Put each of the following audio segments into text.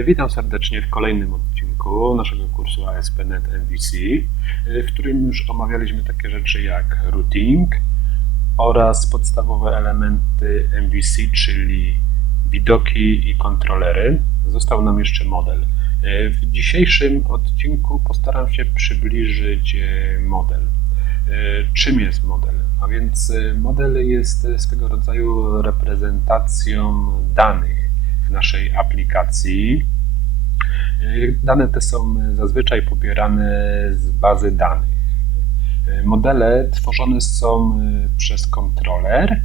Witam serdecznie w kolejnym odcinku naszego kursu ASP.NET MVC, w którym już omawialiśmy takie rzeczy jak routing oraz podstawowe elementy MVC, czyli widoki i kontrolery. Został nam jeszcze model. W dzisiejszym odcinku postaram się przybliżyć e, model. E, Czym jest model? A więc e, model jest swego rodzaju reprezentacją danych naszej aplikacji. E, Dane te są zazwyczaj pobierane z bazy danych. E, Modele tworzone są przez kontroler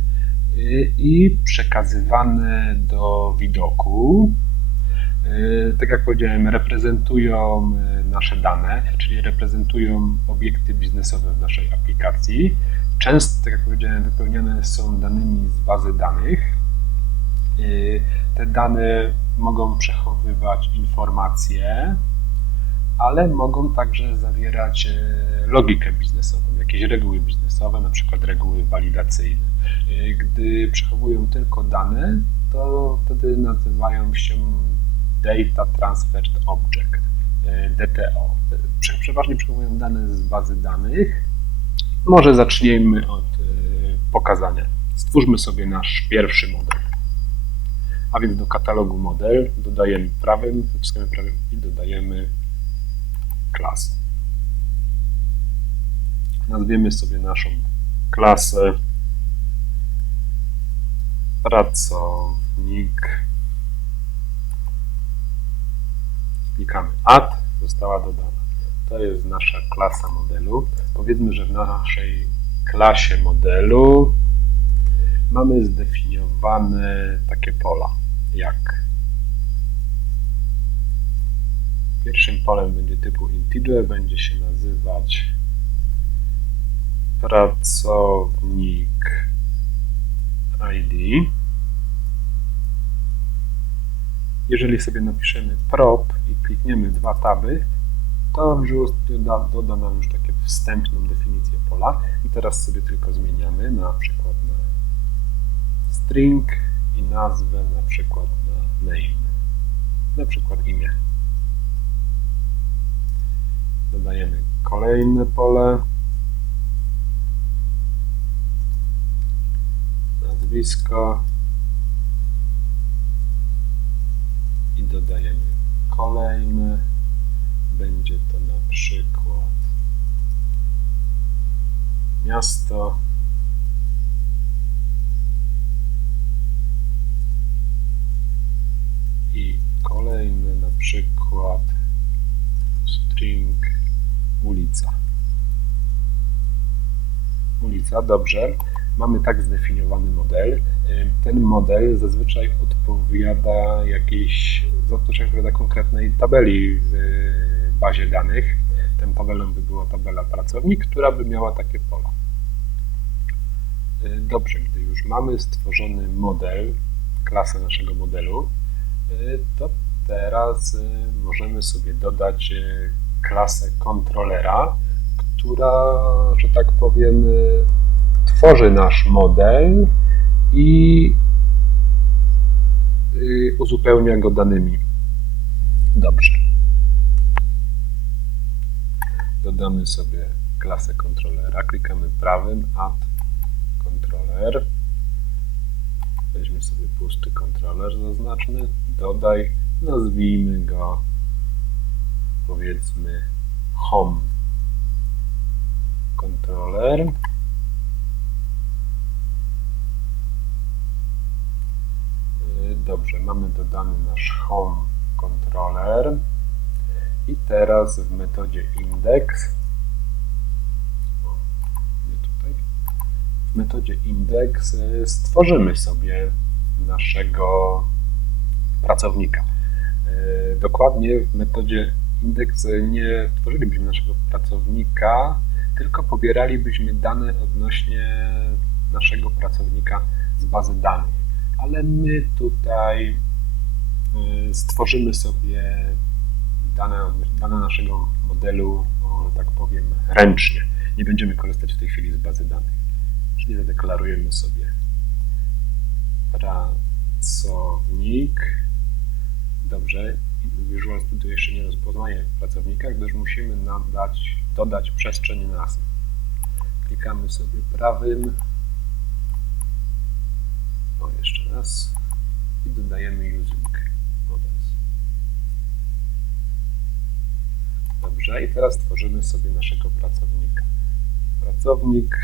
i przekazywane do widoku. Tak jak powiedziałem, reprezentują nasze dane, czyli reprezentują obiekty biznesowe w naszej aplikacji. Często, tak jak powiedziałem, wypełniane są danymi z bazy danych. Te dane mogą przechowywać informacje, ale mogą także zawierać e, logikę biznesową, jakieś reguły biznesowe, na przykład reguły walidacyjne. E, Gdy przechowują tylko dane, to wtedy nazywają się Data Transferred Object, e, DTO. Prze- Przeważnie przechowują dane z bazy danych. Może zacznijmy od pokazania. Stwórzmy sobie nasz pierwszy model. A więc do katalogu model dodajemy prawym, naciskamy prawym i dodajemy klasę. Nazwiemy sobie naszą klasę pracownik. Klikamy add, została dodana. To jest nasza klasa modelu. Powiedzmy, że w naszej klasie modelu mamy zdefiniowane takie pola, jak Pierwszym polem będzie typu integer, będzie się nazywać pracownik ID. Jeżeli sobie napiszemy prop i klikniemy dwa taby, to już doda, doda nam już takie wstępną definicję pola. I teraz sobie tylko zmieniamy na przykład string i nazwę na przykład na name. Na przykład imię. Dodajemy kolejne pole. Nazwisko. I dodajemy kolejne. Będzie to na przykład miasto. I kolejne na przykład string ulica. Ulica, dobrze. Mamy tak zdefiniowany model. Ten model zazwyczaj odpowiada jakiejś, zazwyczaj odpowiada konkretnej tabeli w bazie danych. Tą tabelą by była tabela pracownik, która by miała takie pola. Dobrze, gdy już mamy stworzony model, klasę naszego modelu, to teraz y, możemy sobie dodać y, klasę kontrolera, która, że tak powiem, y, tworzy nasz model i y, uzupełnia go danymi. Dobrze. Dodamy sobie klasę kontrolera, klikamy prawym add controller. Weźmy sobie pusty kontroler, zaznaczmy, dodaj, nazwijmy go powiedzmy home. Controller. Yy, Dobrze, mamy dodany nasz home controller i teraz w metodzie index. W metodzie index y, stworzymy sobie naszego pracownika. Y, Dokładnie w metodzie index y, nie tworzylibyśmy naszego pracownika, tylko pobieralibyśmy dane odnośnie naszego pracownika z bazy danych. Ale my tutaj y, stworzymy sobie dane, dane naszego modelu, tak powiem, ręcznie. Nie będziemy korzystać w tej chwili z bazy danych. Czyli zadeklarujemy sobie pracownik Dobrze, Visual Studio jeszcze nie rozpoznaje pracownika, gdyż musimy nadać, dodać przestrzeń nazwy. Klikamy sobie prawym. O, jeszcze raz. I dodajemy using models. Dobrze, i teraz tworzymy sobie naszego pracownika. Pracownik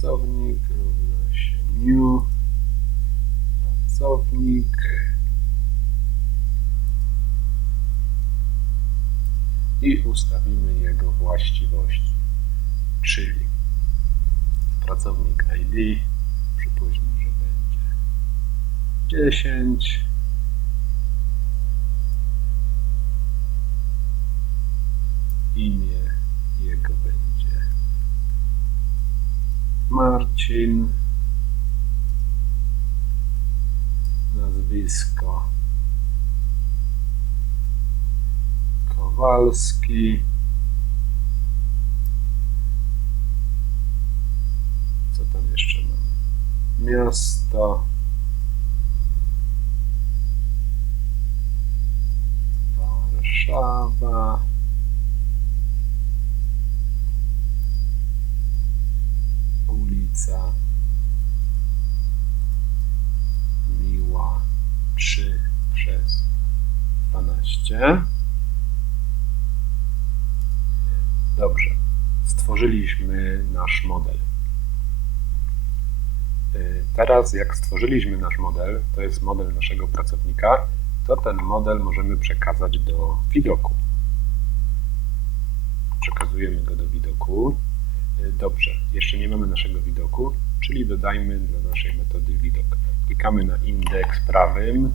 pracownik równa się new pracownik. I ustawimy jego właściwości, czyli pracownik ID, przypuśćmy, że będzie 10, imię jego będzie Marcin, nazwisko Kowalski. Co tam jeszcze mamy? Miasto. Warszawa. Ulica Miła 3 przez 12. Dobrze. Stworzyliśmy nasz model. Y, Teraz, jak stworzyliśmy nasz model, to jest model naszego pracownika, to ten model możemy przekazać do widoku. Przekazujemy go do widoku. Y, Dobrze, jeszcze nie mamy naszego widoku, czyli dodajmy dla naszej metody widok. Klikamy na indeks prawym,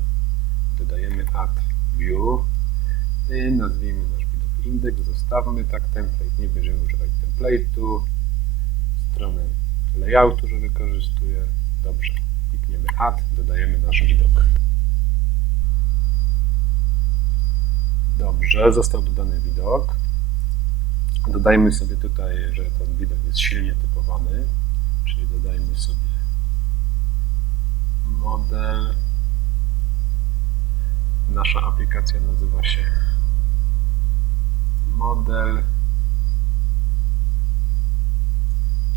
dodajemy add view, nazwijmy nasz widok indeks, zostawmy tak template, nie będziemy używać template'u, stronę layoutu, że wykorzystuję. Dobrze, klikniemy add, dodajemy nasz widok. Dobrze, został dodany widok. Dodajmy sobie tutaj, że ten widok jest silnie typowany, czyli dodajmy sobie model. Nasza aplikacja nazywa się model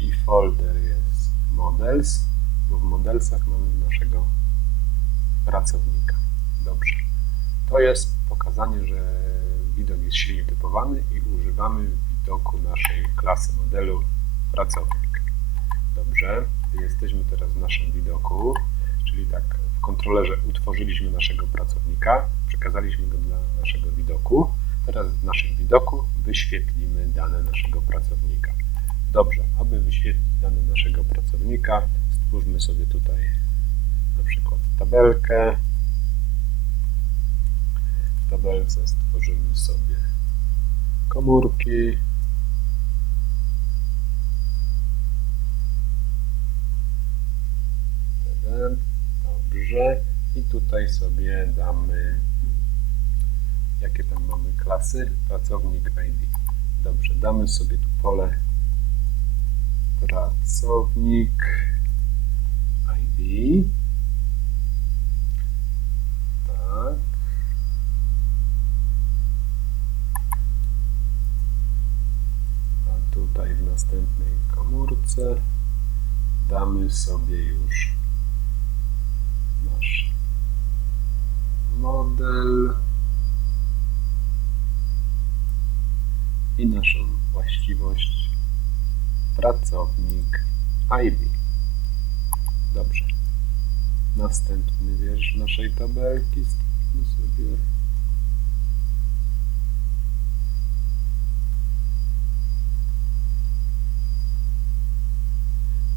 i folder jest models, bo w modelsach mamy naszego pracownika. Dobrze. To jest pokazanie, że widok jest silnie typowany i używamy widoku naszej klasy modelu pracownik. Dobrze. Jesteśmy teraz w naszym widoku, czyli tak w kontrolerze utworzyliśmy naszego pracownika, przekazaliśmy go dla naszego widoku. Teraz w naszym widoku wyświetlimy dane naszego pracownika. Dobrze, aby wyświetlić dane naszego pracownika, stwórzmy sobie tutaj na przykład tabelkę. W tabelce stworzymy sobie komórki. Dobrze. I tutaj sobie damy jakie tam mamy klasy, pracownik ID. Dobrze, damy sobie tu pole pracownik ID. Tak. A tutaj w następnej komórce damy sobie już nasz model. i naszą właściwość pracownik ID. Dobrze. Następny wiersz naszej tabelki stwórzmy sobie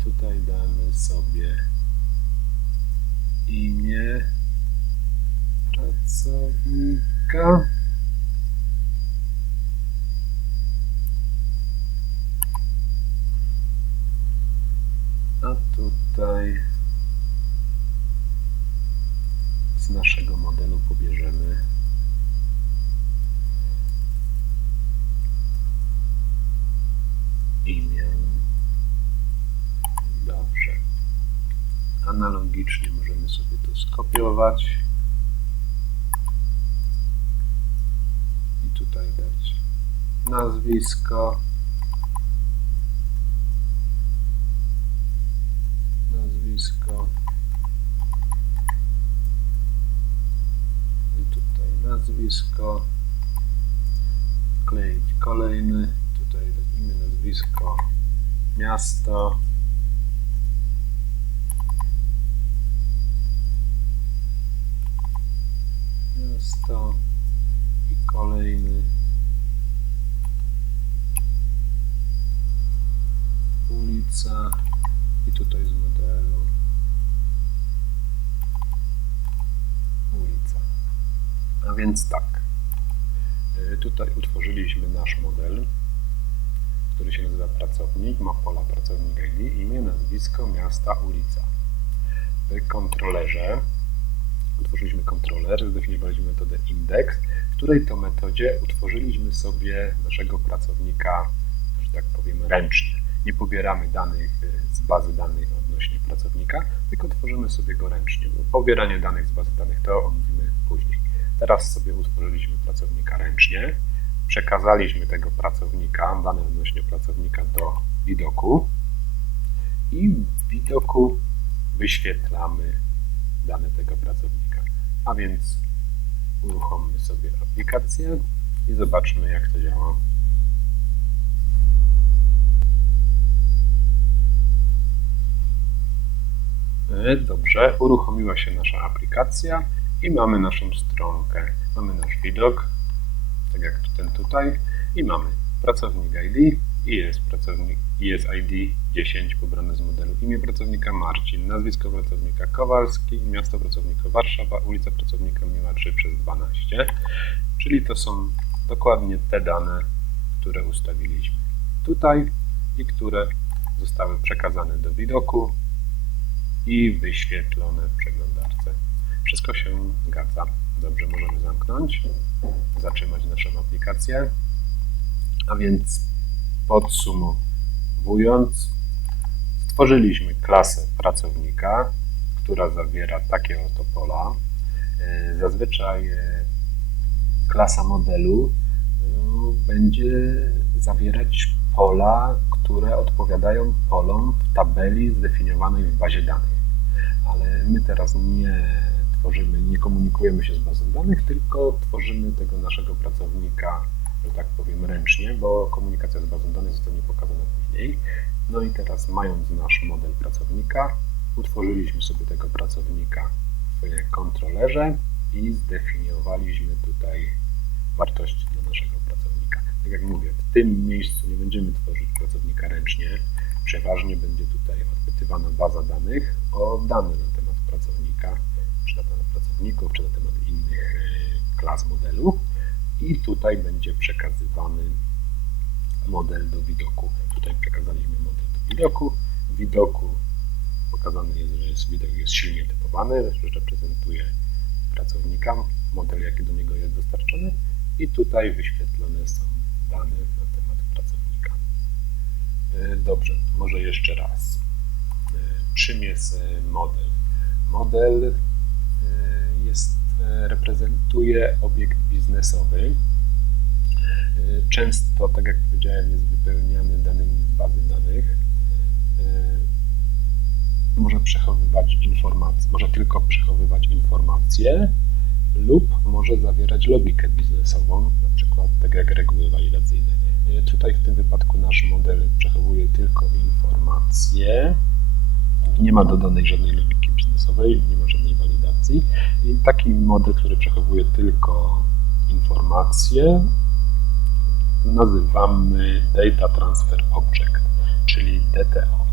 Tutaj damy sobie imię pracownika. A tutaj z naszego modelu pobierzemy imię. Dobrze. Analogicznie możemy sobie to skopiować. Tutaj dać nazwisko. Nazwisko. I tutaj nazwisko. Kleić kolejny. Tutaj imię, nazwisko, miasto. Miasto kolejny. Ulica i tutaj z modelu. Ulica. A więc tak. Y, Tutaj utworzyliśmy nasz model, który się nazywa pracownik, ma pola pracownik ID, imię, nazwisko, miasta, ulica. W kontrolerze utworzyliśmy kontroler, zdefiniowaliśmy metodę index, w której to metodzie utworzyliśmy sobie naszego pracownika, że tak powiem, ręcznie. Nie pobieramy danych y, z bazy danych odnośnie pracownika, tylko tworzymy sobie go ręcznie. Pobieranie danych z bazy danych to omówimy później. Teraz sobie utworzyliśmy pracownika ręcznie, przekazaliśmy tego pracownika, dane odnośnie pracownika do widoku i w widoku wyświetlamy dane tego pracownika. A więc uruchommy sobie aplikację i zobaczmy jak to działa. E, Dobrze, uruchomiła się nasza aplikacja i mamy naszą stronkę. Mamy nasz widok, tak jak ten tutaj, i mamy pracownik ID i jest pracownik i jest ID 10 pobrane z modelu. Imię pracownika Marcin, nazwisko pracownika Kowalski, miasto pracownika Warszawa, ulica pracownika Miła 3 przez 12. Czyli to są dokładnie te dane, które ustawiliśmy tutaj i które zostały przekazane do widoku i wyświetlone w przeglądarce. Wszystko się zgadza. Dobrze, możemy zamknąć, zatrzymać naszą aplikację. A więc podsumowując, stworzyliśmy klasę pracownika, która zawiera takie oto pola. E, Zazwyczaj e, klasa modelu e, będzie zawierać pola, które odpowiadają polom w tabeli zdefiniowanej w bazie danych. Ale my teraz nie tworzymy, nie komunikujemy się z bazą danych, tylko tworzymy tego naszego pracownika, że tak powiem, ręcznie, bo komunikacja z bazą danych zostanie pokazana później. No i teraz mając nasz model pracownika, utworzyliśmy sobie tego pracownika w kontrolerze i zdefiniowaliśmy tutaj wartości dla naszego pracownika. Tak jak mówię, w tym miejscu nie będziemy tworzyć pracownika ręcznie. Przeważnie będzie tutaj odpytywana baza danych o dane na temat pracownika, czy na temat pracowników, czy na temat innych e, klas modelu. I tutaj będzie przekazywany model do widoku. Tutaj przekazaliśmy model do widoku. W widoku pokazane jest, że jest, widok jest silnie typowany, że reprezentuje pracownika, model jaki do niego jest dostarczony i tutaj wyświetlone są dane na temat pracownika. E, Dobrze, może jeszcze raz. E, Czym jest e, model? Model jest, reprezentuje obiekt biznesowy. E, Często, tak jak powiedziałem, jest wypełniany danymi z bazy danych. E, Może przechowywać informacje, może tylko przechowywać informacje lub może zawierać logikę biznesową, na przykład tak jak reguły walidacyjne. E, Tutaj w tym wypadku nasz model przechowuje tylko informacje, nie ma dodanej żadnej logiki biznesowej, nie ma żadnej walidacji. I taki model, który przechowuje tylko informacje, nazywamy Data Transfer Object, czyli DTO.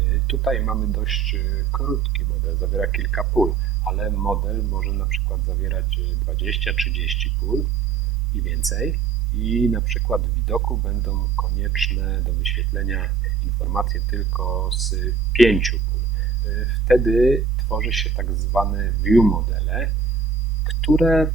Y, Tutaj mamy dość y, krótki model, zawiera kilka pól, ale model może na przykład zawierać y, 20-30 pól i więcej. I na przykład w widoku będą konieczne do wyświetlenia informacje tylko z pięciu pól. Y, Wtedy tworzy się tak zwane view modele, które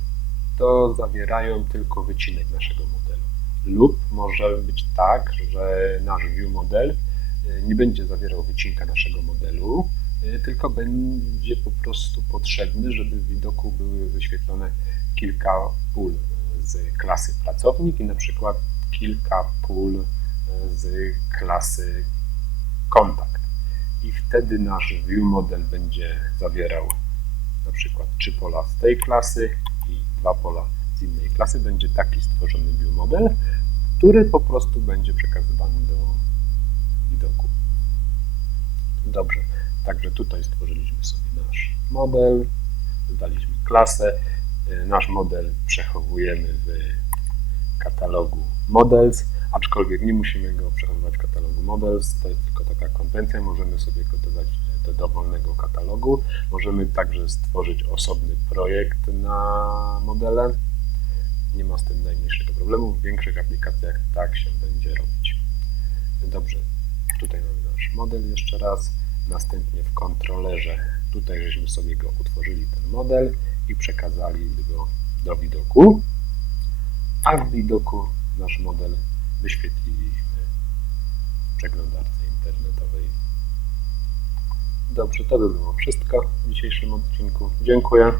to zawierają tylko wycinek naszego modelu. Lub może być tak, że nasz view model y, nie będzie zawierał wycinka naszego modelu, y, tylko będzie po prostu potrzebny, żeby w widoku były wyświetlone kilka pól z klasy pracownik i na przykład kilka pól z klasy kontakt. I wtedy nasz view model będzie zawierał na przykład trzy pola z tej klasy i dwa pola z innej klasy. Będzie taki stworzony view model, który po prostu będzie przekazywany do widoku. Dobrze, także tutaj stworzyliśmy sobie nasz model, dodaliśmy klasę. Nasz model przechowujemy w katalogu Models, aczkolwiek nie musimy go przechowywać w katalogu Models, to jest tylko taka konwencja, możemy sobie go dodać do dowolnego katalogu. Możemy także stworzyć osobny projekt na modele. Nie ma z tym najmniejszego problemu, w większych aplikacjach tak się będzie robić. Dobrze, tutaj mamy nasz model jeszcze raz, następnie w kontrolerze, tutaj żeśmy sobie go utworzyli ten model i przekazali go do widoku a w widoku nasz model wyświetliliśmy w przeglądarce internetowej. Dobrze, to by było wszystko w dzisiejszym odcinku. Dziękuję.